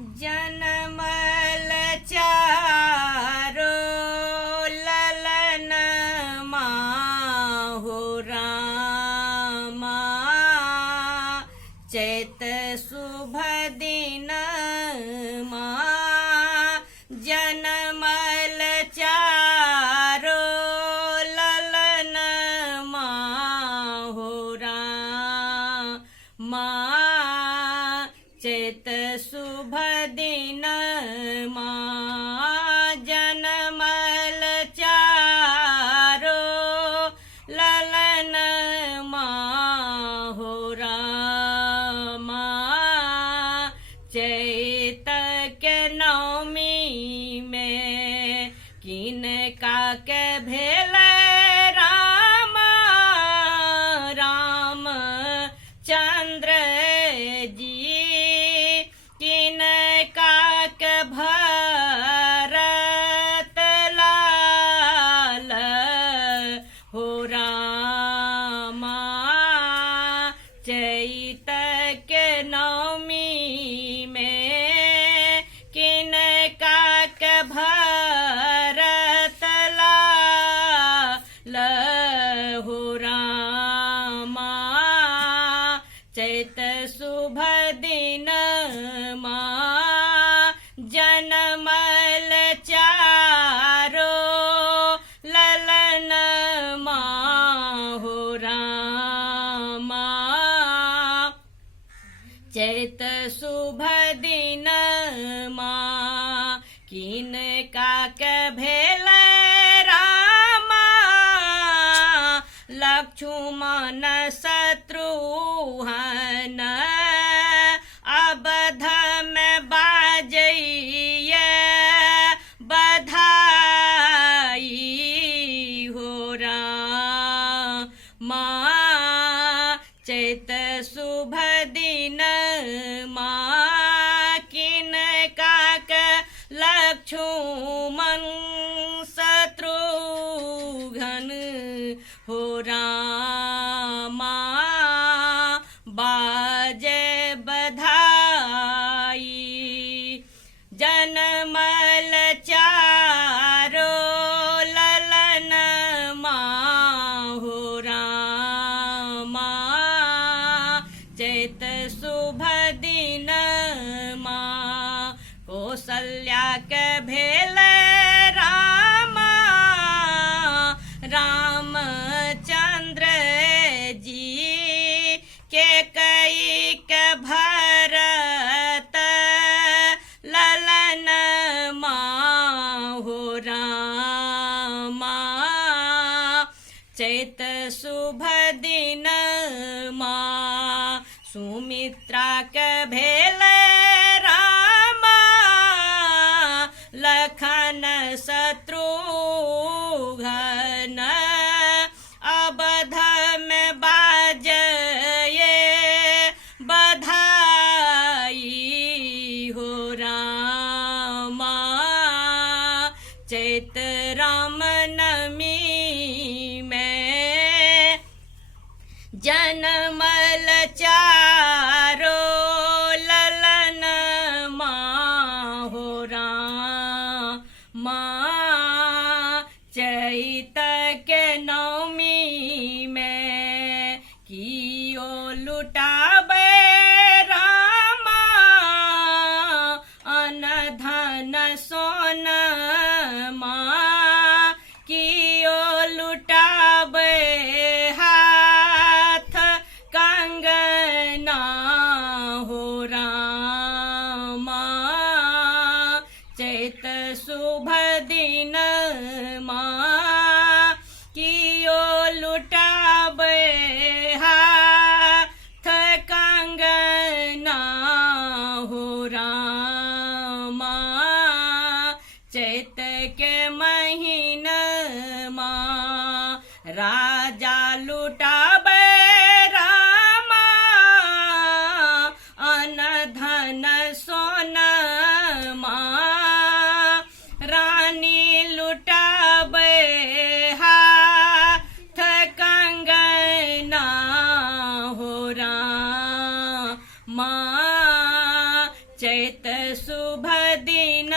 जनमल चारो ललन माहु रामा चैत शुभ दिन जनमल चारो ललन माहु रामा चैत शुभ दिन जनमल चारो ललन माहु रामा चैत के नवमी में किनका के भेल राम राम चंद्र जी भरत लाल हो रामा चैत के नवमी में किनका के भरत लाल हो रामा चैत शुभ दिन जनमल चारो ललन माहु रामा चैत शुभ दिन किनका के भेल रामा लक्ष्मण शत्रुघ्न अवध में बाजइए बधाई हो रामा चैत शुभ दिन किनका के लक्ष्मण शत्रुघ्न हो रामा बाजे बधाई जनमल चारो ललन माहु रामा चैत शुभ दिन कौशल्या के भेल रामा रामचंद्र जी के कई के भरत ललन माहु रामा चैत शुभ दिन सुमित्रा के भेल रामा लखन शत्रुघ्न अवध में बाजये बधाई हो रामा चैत राम नवमी में जनमल चारो ललन माहु रामा चैत के नवमी में कियो लुटाबे रामा अन्न धन सोनमा कियो लुटाबे हाथ कंगना हो रामा चैत शुभ दिन कियो लुटाबे हाथ कंगना हो रामा चैत के महीना राजा लुटाबे रामा अन्न धन सोनमा रानी लुटाबे हाथ कंगना हो रामा चैत शुभ दिन